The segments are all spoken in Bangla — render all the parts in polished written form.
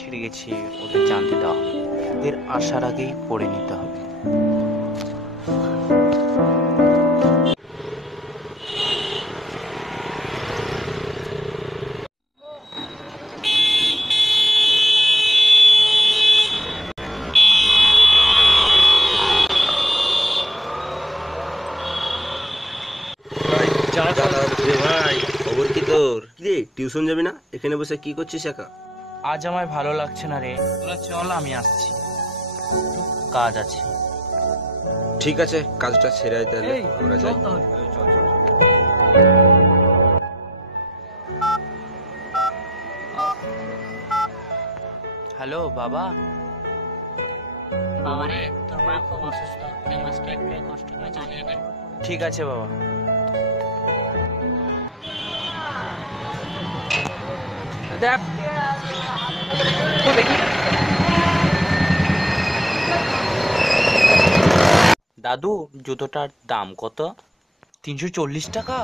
ছিঁড়ে গেছে, ওদের জানতে দেওয়া হবে, ওদের আসার আগেই পড়ে নিতে হবে। ভাই খবর কি তোর? রে টিউশন যাবি না? এখানে বসে কি করছিস একা? আজ আমায় ভালো লাগছে না রে, তোরা চল, আমি আসছি, কাজ আছে। ঠিক আছে, কাজটা সেরে আয় তাহলে আমরা যাই। হ্যালো বাবা। বাবারে, তোর মা খুব অসুস্থ, এই মাসটা একটু কষ্ট করে চালিয়ে দে। ঠিক আছে বাবা। দেখ দাদু, জুতোটার দাম কত? 340 টাকা।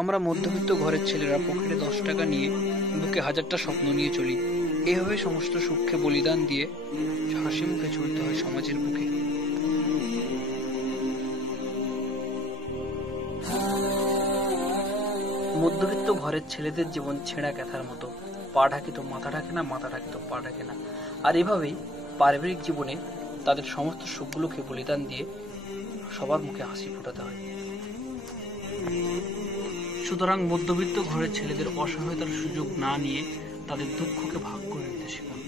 আমরা মধ্যবিত্ত ঘরের ছেলেরা পকেটে 10 টাকা নিয়ে বুকে হাজারটা স্বপ্ন নিয়ে চলি। এভাবে সমস্ত সুখকে বলিদান দিয়ে হাসি মুখে চলতে হয় সমাজের বুকে। মধ্যবিত্ত ঘরের ছেলেদের জীবন ছেঁড়া ক্যাথার মতো, পা ঢাকে তো মাথা ঢাকে না, মাথা ঢাকে তো পা ঢাকে না। আর এভাবেই পারিবারিক জীবনে তাদের সমস্ত সুখগুলোকে বলিদান দিয়ে সবার মুখে হাসি ফোটাতে হয়। সুতরাং মধ্যবিত্ত ঘরের ছেলেদের অসহায়তার সুযোগ না নিয়ে তাদের দুঃখকে ভাগ করে নিতে শিখুন।